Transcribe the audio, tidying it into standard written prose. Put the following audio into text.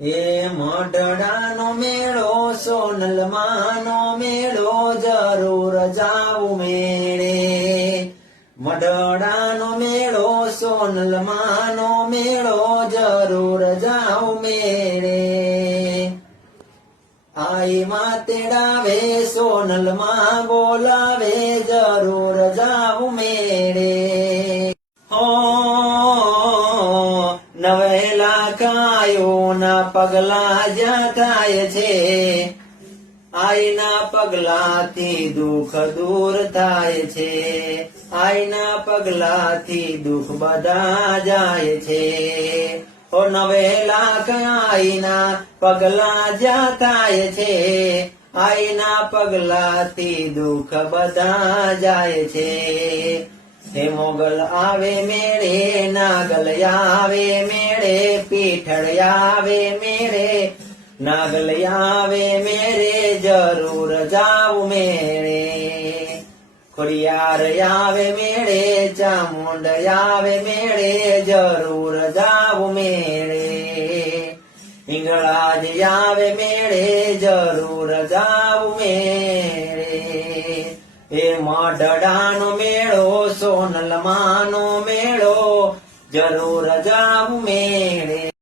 એ મઢડાનો મેળો સોનલમાનો મેળો જરૂર જાવું મેળે. મઢડાનો મેળો સોનલમાનો મેળો જરૂર જાવું મેળે. આઈ માં તેડાવે સોનલમાં બોલાવે જરૂર જાવું મેળે. હો નવેલા કાયોના પગલા જ્યાં થાય છે, આઈના પગલાથી દુઃખ દૂર થાય છે. આઈના પગલાથી દુઃખ બધા જાય છે. ઓ નવેલા કાઈના પગલા જ્યાં થાય છે, આઈના પગલાથી દુઃખ બધા જાય છે. હે મોગલ આવે મેળે, નાગલ આવે મેળે, પીઠળ આવે મેળે, નાગલ આવે મેળે જરૂર જાવું મેળે. ખોડિયાર આવે મેળે, ચામુંડ આવે મેળે જરૂર જાવું મેળે. હિંગળાજ આવે મેળે જરૂર જાવું મેળે. એ મઢડાનો મેળો સોનલમાનો મેળો જરૂર જાવું મેળે.